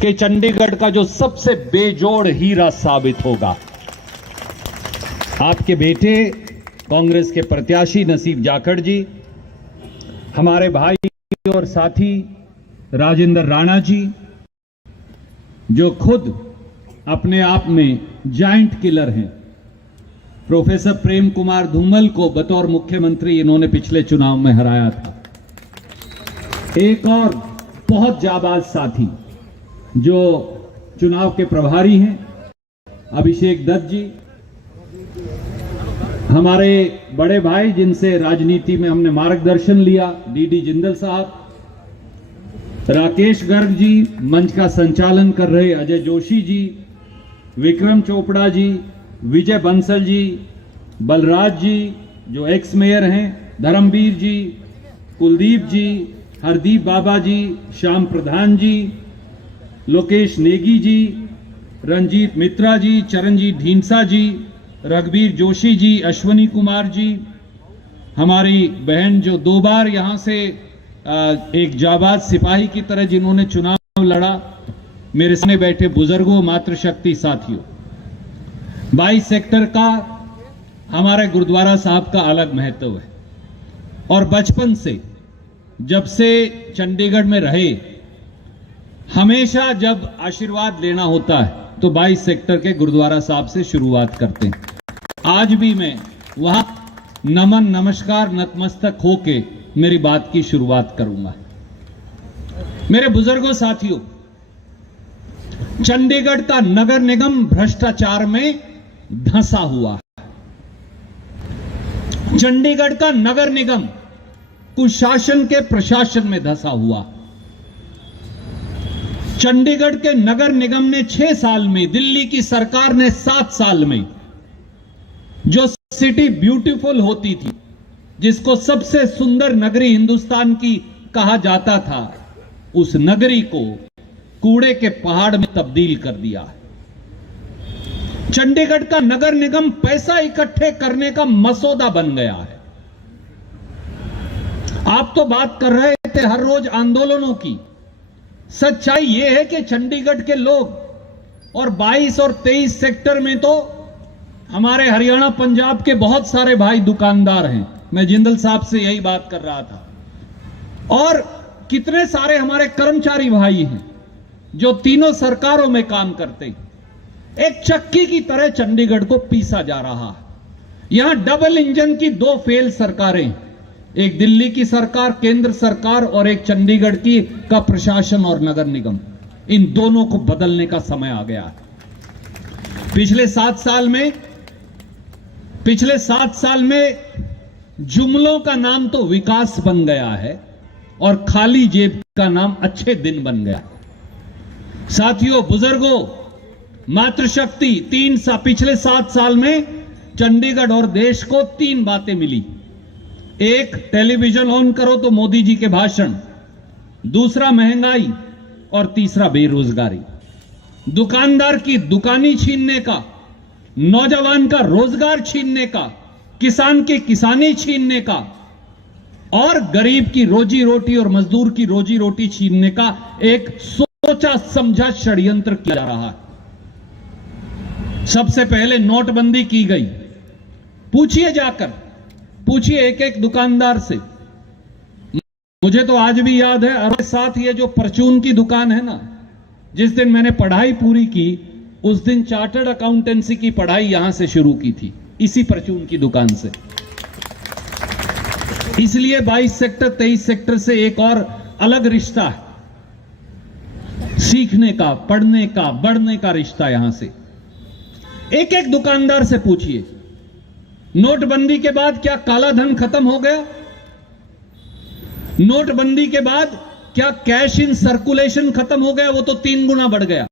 कि चंडीगढ़ का जो सबसे बेजोड़ हीरा साबित होगा। आपके बेटे कांग्रेस के प्रत्याशी नसीब जाखड़ जी, हमारे भाई और साथी राजेंद्र राणा जी, जो खुद अपने आप में जाइंट किलर हैं, प्रोफेसर प्रेम कुमार धूमल को बतौर मुख्यमंत्री इन्होंने पिछले चुनाव में हराया था। एक और बहुत जाबाज साथी जो चुनाव के प्रभारी हैं, अभिषेक दत्त जी, हमारे बड़े भाई जिनसे राजनीति में हमने मार्गदर्शन लिया, डीडी जिंदल साहब, राकेश गर्ग जी, मंच का संचालन कर रहे अजय जोशी जी, विक्रम चोपड़ा जी, विजय बंसल जी, बलराज जी जो एक्स मेयर हैं, धर्मवीर जी, कुलदीप जी, हरदीप बाबा जी, श्याम प्रधान जी, लोकेश नेगी जी, रंजीत मित्रा जी, चरणजीत ढींसा जी, रघुवीर जोशी जी, अश्वनी कुमार जी, हमारी बहन जो 2 बार यहां से एक जाबाज सिपाही की तरह जिन्होंने चुनाव लड़ा, मेरे सामने बैठे बुजुर्गों, मातृशक्ति साथियों। 22 सेक्टर का हमारे गुरुद्वारा साहब का अलग महत्व है और बचपन से, जब से चंडीगढ़ में रहे, हमेशा जब आशीर्वाद लेना होता है तो 22 सेक्टर के गुरुद्वारा साहब से शुरुआत करते हैं। आज भी मैं वहां नमन नमस्कार नतमस्तक होके मेरी बात की शुरुआत करूंगा। मेरे बुजुर्गों साथियों, चंडीगढ़ का नगर निगम भ्रष्टाचार में धंसा हुआ है। चंडीगढ़ का नगर निगम कुशासन के प्रशासन में धंसा हुआ। चंडीगढ़ के नगर निगम ने 6 साल में, दिल्ली की सरकार ने 7 साल में, जो सिटी ब्यूटीफुल होती थी, जिसको सबसे सुंदर नगरी हिंदुस्तान की कहा जाता था, उस नगरी को कूड़े के पहाड़ में तब्दील कर दिया है। चंडीगढ़ का नगर निगम पैसा इकट्ठे करने का मसौदा बन गया है। आप तो बात कर रहे थे हर रोज आंदोलनों की। सच्चाई यह है कि चंडीगढ़ के लोग और 22 और 23 सेक्टर में तो हमारे हरियाणा पंजाब के बहुत सारे भाई दुकानदार हैं। मैं जिंदल साहब से यही बात कर रहा था। और कितने सारे हमारे कर्मचारी भाई हैं जो तीनों सरकारों में काम करते हैं। एक चक्की की तरह चंडीगढ़ को पीसा जा रहा है। यहां डबल इंजन की 2 फेल सरकारें, एक दिल्ली की सरकार, केंद्र सरकार, और एक चंडीगढ़ की का प्रशासन और नगर निगम। इन दोनों को बदलने का समय आ गया है। पिछले 7 साल में जुमलों का नाम तो विकास बन गया है और खाली जेब का नाम अच्छे दिन बन गया। साथियों, बुजुर्गों, मातृशक्ति, पिछले 7 साल में चंडीगढ़ और देश को 3 बातें मिली। एक, टेलीविजन ऑन करो तो मोदी जी के भाषण, दूसरा महंगाई, और तीसरा बेरोजगारी। दुकानदार की दुकानी छीनने का, नौजवान का रोजगार छीनने का, किसान की किसानी छीनने का, और गरीब की रोजी रोटी और मजदूर की रोजी रोटी छीनने का एक सोचा समझा षड्यंत्र किया जा रहा है। सबसे पहले नोटबंदी की गई। पूछिए एक एक दुकानदार से। मुझे तो आज भी याद है, और साथ ये जो परचून की दुकान है ना, जिस दिन मैंने पढ़ाई पूरी की, उस दिन चार्टर्ड अकाउंटेंसी की पढ़ाई यहां से शुरू की थी, इसी परचून की दुकान से। इसलिए 22 सेक्टर 23 सेक्टर से एक और अलग रिश्ता है, सीखने का, पढ़ने का, बढ़ने का रिश्ता। यहां से एक एक दुकानदार से पूछिए, नोटबंदी के बाद क्या काला धन खत्म हो गया? नोटबंदी के बाद क्या कैश इन सर्कुलेशन खत्म हो गया? वो तो 3 गुना बढ़ गया।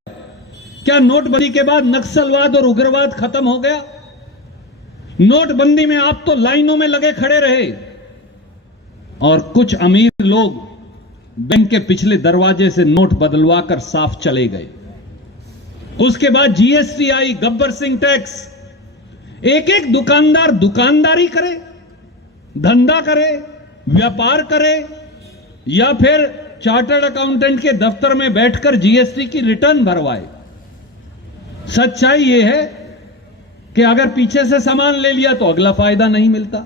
क्या नोटबंदी के बाद नक्सलवाद और उग्रवाद खत्म हो गया? नोटबंदी में आप तो लाइनों में लगे खड़े रहे और कुछ अमीर लोग बैंक के पिछले दरवाजे से नोट बदलवा कर साफ चले गए। उसके बाद GST I, Gabbar Singh tax. एक एक दुकानदार दुकानदारी करे, धंधा करे, व्यापार करे, या फिर चार्टर्ड अकाउंटेंट के दफ्तर में बैठकर जीएसटी की रिटर्न भरवाए। सच्चाई यह है कि अगर पीछे से सामान ले लिया तो अगला फायदा नहीं मिलता,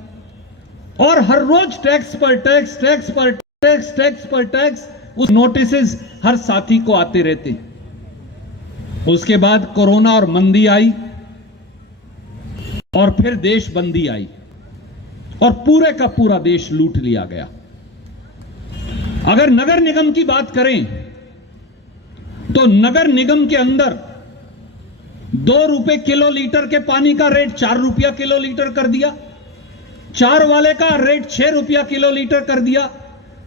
और हर रोज टैक्स पर टैक्स, टैक्स पर टैक्स, टैक्स पर टैक्स, उस नोटिसेस हर साथी को आते रहते। उसके बाद कोरोना और मंदी आई, और फिर देश बंदी आई, और पूरे का पूरा देश लूट लिया गया। अगर नगर निगम की बात करें तो नगर निगम के अंदर 2 रुपए किलो लीटर के पानी का रेट 4 रुपया किलो लीटर कर दिया, 4 वाले का रेट 6 रुपया किलो लीटर कर दिया,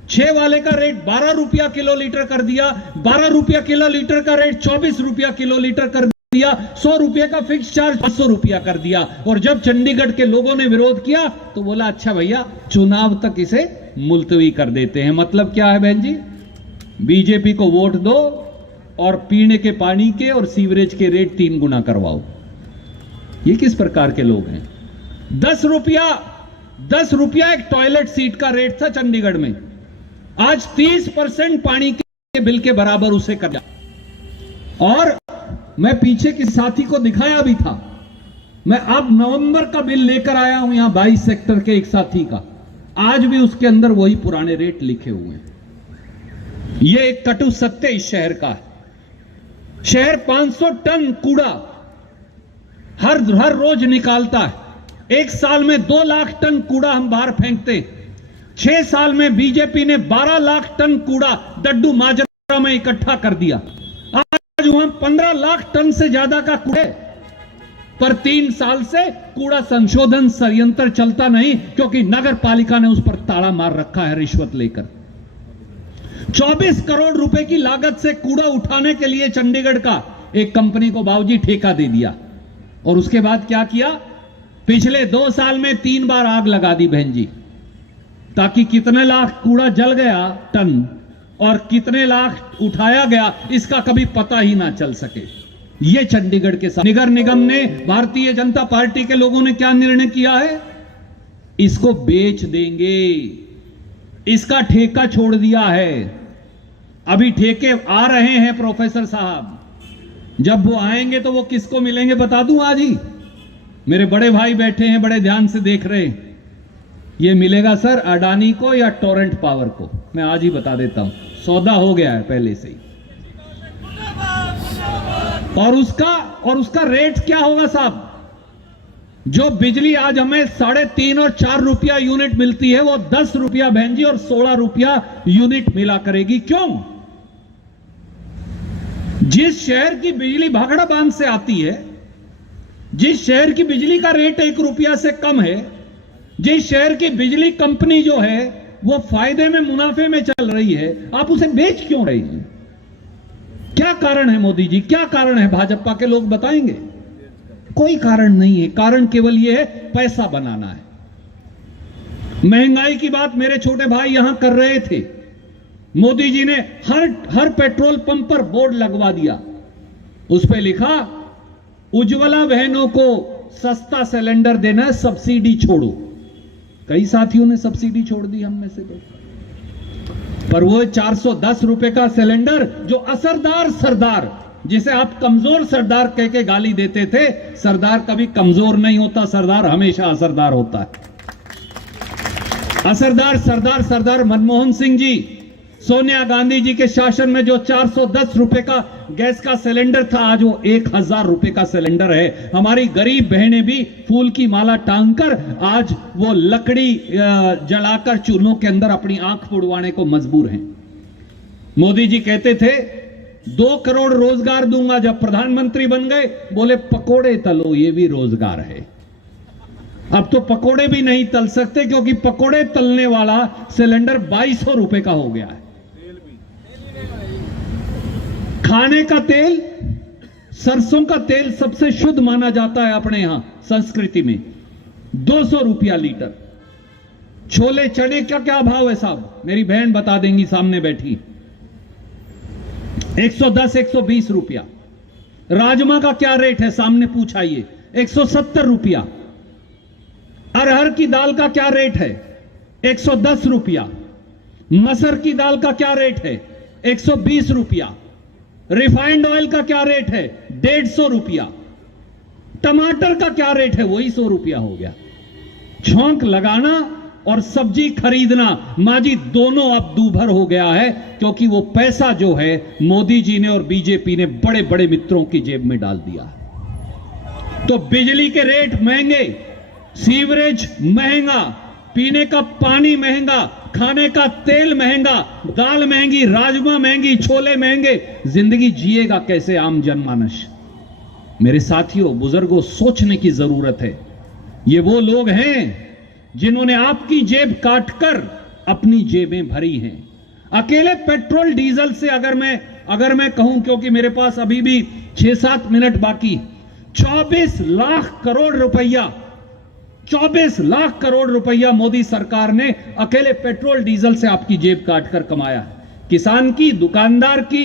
6 वाले का रेट 12 रुपया किलो लीटर कर दिया, 12 रुपया किलो लीटर का रेट 24 रुपया किलो लीटर कर दिया, 100 रुपये का फिक्स चार्ज 500 रुपया कर दिया। और जब चंडीगढ़ के लोगों ने विरोध किया तो बोला अच्छा भैया चुनाव तक इसे मुलतवी कर देते हैं। मतलब क्या है बहन जी, बीजेपी को वोट दो और पीने के पानी के और सीवरेज के रेट 3 गुना करवाओ। ये किस प्रकार के लोग हैं? 10 रुपया एक टॉयलेट सीट का रेट था चंडीगढ़ में, आज 30% पानी के बिल के बराबर उसे कर दिया। और मैं पीछे किस साथी को दिखाया भी था, मैं अब नवंबर का बिल लेकर आया हूं यहां 22 सेक्टर के एक साथी का, आज भी उसके अंदर वही पुराने रेट लिखे हुए हैं। यह एक कटु सत्य इस शहर का है। शहर 500 टन कूड़ा हर रोज निकालता है। एक साल में 2 लाख टन कूड़ा हम बाहर फेंकते। 6 साल में बीजेपी ने 12 लाख टन कूड़ा डड्डू माजरा में इकट्ठा कर दिया। आज वहां 15 लाख टन से ज्यादा का कूड़ा, पर 3 साल से कूड़ा संशोधन षड्यंत्र चलता नहीं, क्योंकि नगर पालिका ने उस पर ताला मार रखा है रिश्वत लेकर। 24 करोड़ रुपए की लागत से कूड़ा उठाने के लिए चंडीगढ़ का एक कंपनी को बाबूजी ठेका दे दिया, और उसके बाद क्या किया, पिछले 2 साल में 3 बार आग लगा दी बहन जी, ताकि कितने लाख कूड़ा जल गया टन और कितने लाख उठाया गया इसका कभी पता ही ना चल सके। यह चंडीगढ़ के साथ नगर निगम ने, भारतीय जनता पार्टी के लोगों ने क्या निर्णय किया है, इसको बेच देंगे, इसका ठेका छोड़ दिया है। अभी ठेके आ रहे हैं प्रोफेसर साहब, जब वो आएंगे तो वो किसको मिलेंगे बता दूं आज ही, मेरे बड़े भाई बैठे हैं बड़े ध्यान से देख रहे हैं। ये मिलेगा सर अडानी को या टोरेंट पावर को, मैं आज ही बता देता हूं, सौदा हो गया है पहले से ही। और उसका रेट क्या होगा साहब, जो बिजली आज हमें 3.5 और 4 रुपया यूनिट मिलती है, वो 10 रुपया बहन जी और 16 रुपया यूनिट मिला करेगी। क्यों? जिस शहर की बिजली भाखड़ा बांध से आती है, जिस शहर की बिजली का रेट 1 रुपया से कम है, जिस शहर की बिजली कंपनी जो है वो फायदे में मुनाफे में चल रही है, आप उसे बेच क्यों रही हैं? क्या कारण है मोदी जी, क्या कारण है? भाजपा के लोग बताएंगे। कोई कारण नहीं है, कारण केवल यह है पैसा बनाना है। महंगाई की बात मेरे छोटे भाई यहां कर रहे थे, मोदी जी ने हर पेट्रोल पंप पर बोर्ड लगवा दिया, उस पर लिखा उज्ज्वला बहनों को सस्ता सिलेंडर देना है, सब्सिडी छोड़ो। कई साथियों ने सब्सिडी छोड़ दी हम में से तो, पर वो 410 रुपए का सिलेंडर जो असरदार सरदार, जिसे आप कमजोर सरदार कह के गाली देते थे, सरदार कभी कमजोर नहीं होता, सरदार हमेशा असरदार होता है। असरदार सरदार मनमोहन सिंह जी, सोनिया गांधी जी के शासन में जो 410 रुपए का गैस का सिलेंडर था, आज वो 1000 रुपए का सिलेंडर है। हमारी गरीब बहनें भी फूल की माला टांगकर आज वो लकड़ी जलाकर चूल्हों के अंदर अपनी आंख पुड़वाने को मजबूर हैं। मोदी जी कहते थे 2 करोड़ रोजगार दूंगा, जब प्रधानमंत्री बन गए बोले पकोड़े तलो, ये भी रोजगार है। अब तो पकोड़े भी नहीं तल सकते, क्योंकि पकोड़े तलने वाला सिलेंडर 2200 रुपए का हो गया है। खाने का तेल, सरसों का तेल सबसे शुद्ध माना जाता है अपने यहां संस्कृति में, 200 रुपया लीटर। छोले चने का क्या भाव है साहब, मेरी बहन बता देंगी सामने बैठी, 110 120 रुपया। राजमा का क्या रेट है सामने पूछाइए, 170 रुपया। अरहर की दाल का क्या रेट है, 110 रुपया। मसर की दाल का क्या रेट है? 120 रुपया। रिफाइंड ऑयल का क्या रेट है? 150 रुपया। टमाटर का क्या रेट है? वही 100 रुपया हो गया। छौंक लगाना और सब्जी खरीदना माजी दोनों अब दूभर हो गया है, क्योंकि वो पैसा जो है मोदी जी ने और बीजेपी ने बड़े बड़े मित्रों की जेब में डाल दिया। तो बिजली के रेट महंगे, सीवरेज महंगा, पीने का पानी महंगा, खाने का तेल महंगा, दाल महंगी, राजमा महंगी, छोले महंगे। जिंदगी जिएगा कैसे आम जनमानस? मेरे साथियों, बुजुर्गों, सोचने की जरूरत है। ये वो लोग हैं जिन्होंने आपकी जेब काटकर अपनी जेबें भरी हैं। अकेले पेट्रोल डीजल से अगर मैं कहूं, क्योंकि मेरे पास अभी भी 6-7 मिनट बाकी, 24 लाख करोड़ रुपया 24 लाख करोड़ रुपया मोदी सरकार ने अकेले पेट्रोल डीजल से आपकी जेब काटकर कमाया है। किसान की, दुकानदार की,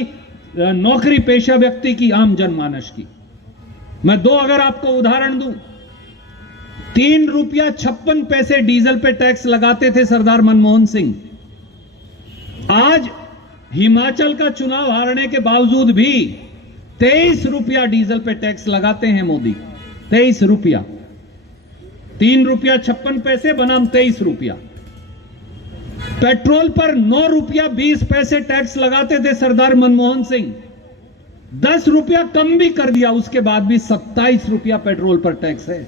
नौकरी पेशा व्यक्ति की, आम जनमानस की। मैं 2 अगर आपको उदाहरण दूं, 3 रुपया 56 पैसे डीजल पे टैक्स लगाते थे सरदार मनमोहन सिंह। आज हिमाचल का चुनाव हारने के बावजूद भी 23 रुपया डीजल पे टैक्स लगाते हैं मोदी। 23 रुपया, 3 रुपया 56 पैसे बनाम 23 रुपया। पेट्रोल पर 9 रुपया 20 पैसे टैक्स लगाते थे सरदार मनमोहन सिंह। 10 रुपया कम भी कर दिया, उसके बाद भी 27 रुपया पेट्रोल पर टैक्स है।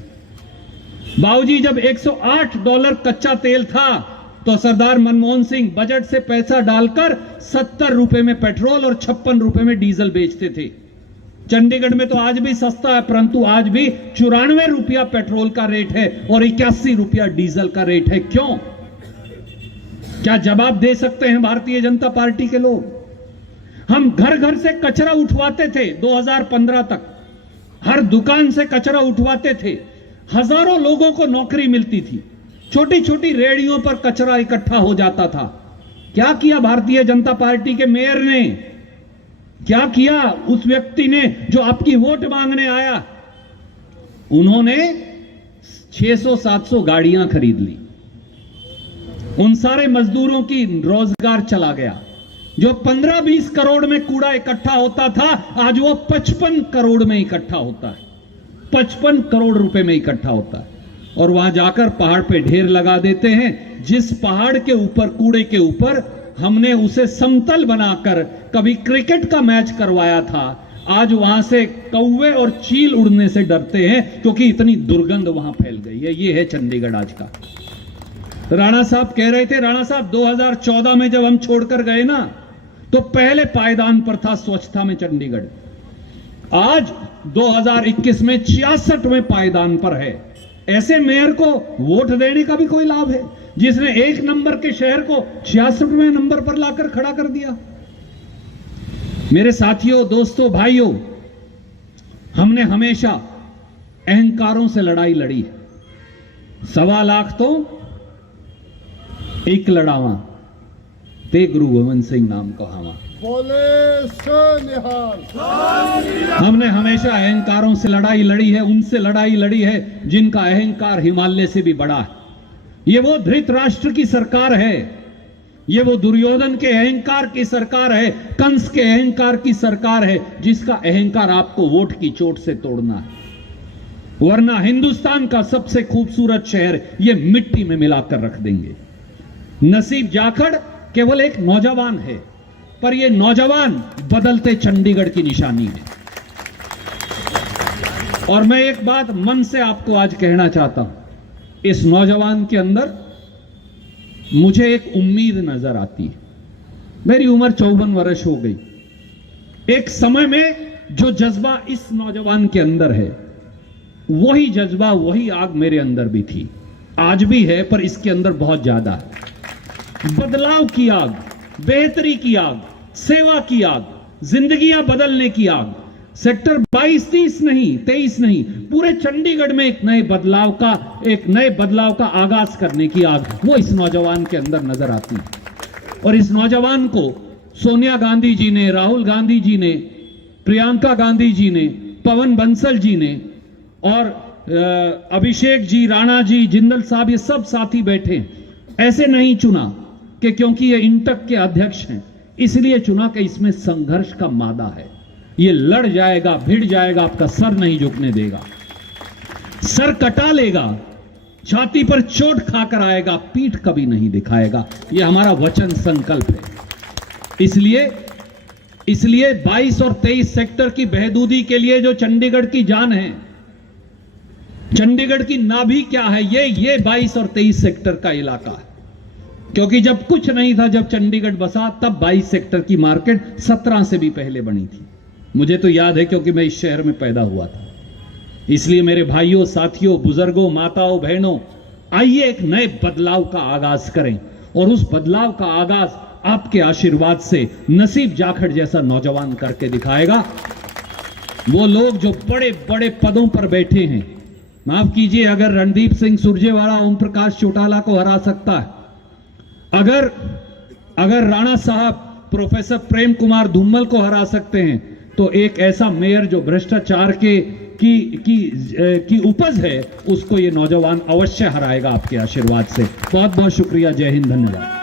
बाबूजी, जब $108 कच्चा तेल था तो सरदार मनमोहन सिंह बजट से पैसा डालकर 70 रुपए में पेट्रोल और 56 रुपए में डीजल बेचते थे। चंडीगढ़ में तो आज भी सस्ता है, परंतु आज भी 94 रुपया पेट्रोल का रेट है और 81 रुपया डीजल का रेट है। क्यों? क्या जवाब दे सकते हैं भारतीय जनता पार्टी के लोग? हम घर घर से कचरा उठवाते थे 2015 तक, हर दुकान से कचरा उठवाते थे, हजारों लोगों को नौकरी मिलती थी, छोटी छोटी रेहड़ियों पर कचरा इकट्ठा हो जाता था। क्या किया भारतीय जनता पार्टी के मेयर ने? क्या किया उस व्यक्ति ने जो आपकी वोट मांगने आया? उन्होंने 600-700 गाड़ियां खरीद ली। उन सारे मजदूरों की रोजगार चला गया। जो 15-20 करोड़ में कूड़ा इकट्ठा होता था, आज वो 55 करोड़ में इकट्ठा होता है। 55 करोड़ रुपए में इकट्ठा होता है और वहां जाकर पहाड़ पे ढेर लगा देते हैं। जिस पहाड़ के ऊपर, कूड़े के ऊपर हमने उसे समतल बनाकर कभी क्रिकेट का मैच करवाया था, आज वहां से कौवे और चील उड़ने से डरते हैं, क्योंकि इतनी दुर्गंध वहां फैल गई है। ये है चंडीगढ़ आज का। राणा साहब कह रहे थे, राणा साहब 2014 में जब हम छोड़कर गए ना, तो पहले पायदान पर था स्वच्छता में चंडीगढ़। आज 2021 में 66वें पायदान पर है। ऐसे मेयर को वोट देने का भी कोई लाभ है, जिसने 1 नंबर के शहर को 66वें नंबर पर लाकर खड़ा कर दिया? मेरे साथियों, दोस्तों, भाइयों, हमने हमेशा अहंकारों से लड़ाई लड़ी है। 1.25 लाख तो एक लड़ावा ते गुरु गोविंद सिंह नाम कहावा। हमने हमेशा अहंकारों से लड़ाई लड़ी है, उनसे लड़ाई लड़ी है जिनका अहंकार हिमालय से भी बड़ा है। ये वो धृतराष्ट्र की सरकार है, ये वो दुर्योधन के अहंकार की सरकार है, कंस के अहंकार की सरकार है, जिसका अहंकार आपको वोट की चोट से तोड़ना है। वरना हिंदुस्तान का सबसे खूबसूरत शहर ये मिट्टी में मिलाकर रख देंगे। नसीब जाखड़ केवल एक नौजवान है, पर यह नौजवान बदलते चंडीगढ़ की निशानी है। और मैं एक बात मन से आपको आज कहना चाहता हूं, इस नौजवान के अंदर मुझे एक उम्मीद नजर आती है। मेरी उम्र 54 वर्ष हो गई। एक समय में जो जज्बा इस नौजवान के अंदर है, वही जज्बा, वही आग मेरे अंदर भी थी, आज भी है, पर इसके अंदर बहुत ज्यादा है। बदलाव की आग, बेहतरी की आग, सेवा की आग, जिंदगियां बदलने की आग। सेक्टर 22-30 नहीं, 23 नहीं, पूरे चंडीगढ़ में एक नए बदलाव का आगाज करने की आग, वो इस नौजवान के अंदर नजर आती है। और इस नौजवान को सोनिया गांधी जी ने, राहुल गांधी जी ने, प्रियंका गांधी जी ने, पवन बंसल जी ने और अभिषेक जी, राणा जी, जिंदल साहब, ये सब साथी बैठे, ऐसे नहीं चुना कि क्योंकि ये इंटक के अध्यक्ष हैं इसलिए चुना कि इसमें संघर्ष का मादा है, ये लड़ जाएगा, भिड़ जाएगा, आपका सर नहीं झुकने देगा, सर कटा लेगा, छाती पर चोट खाकर आएगा, पीठ कभी नहीं दिखाएगा। ये हमारा वचन संकल्प है। इसलिए 22 और 23 सेक्टर की बहबूदी के लिए जो चंडीगढ़ की जान है, चंडीगढ़ की नाभि क्या है, ये 22 और 23 सेक्टर का इलाका है। क्योंकि जब कुछ नहीं था, जब चंडीगढ़ बसा, तब 22 सेक्टर की मार्केट 17 से भी पहले बनी थी। मुझे तो याद है क्योंकि मैं इस शहर में पैदा हुआ था। इसलिए मेरे भाइयों, साथियों, बुजुर्गों, माताओं, बहनों, आइए एक नए बदलाव का आगाज करें। और उस बदलाव का आगाज आपके आशीर्वाद से नसीब जाखड़ जैसा नौजवान करके दिखाएगा। वो लोग जो बड़े बड़े पदों पर बैठे हैं, माफ कीजिए, अगर रणदीप सिंह सुरजेवाला ओम प्रकाश चौटाला को हरा सकता है, अगर राणा साहब प्रोफेसर प्रेम कुमार धूमल को हरा सकते हैं, तो एक ऐसा मेयर जो भ्रष्टाचार की उपज है, उसको ये नौजवान अवश्य हराएगा आपके आशीर्वाद से। बहुत बहुत शुक्रिया। जय हिंद, धन्यवाद।